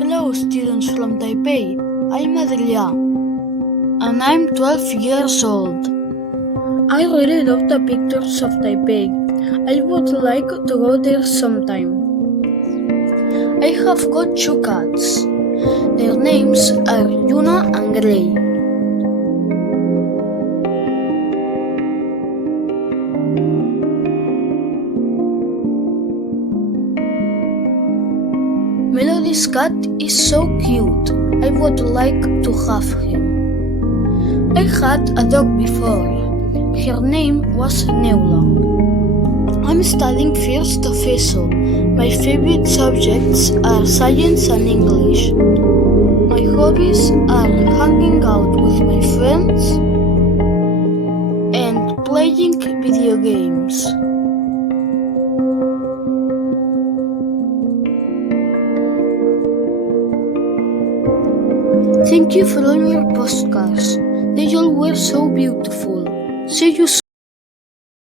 Hello, students from Taipei. I'm Adrià, and I'm 12 years old. I really love the pictures of Taipei. I would like to go there sometime. I have got two cats. Their names are Yuna and Gray. Melody's cat is so cute. I would like to have him. I had a dog before. Her name was Neula. I'm studying first FESO. My favorite subjects are science and English. My hobbies are hanging out with my friends and playing video games. Thank you for all your postcards. They all were so beautiful. See you soon.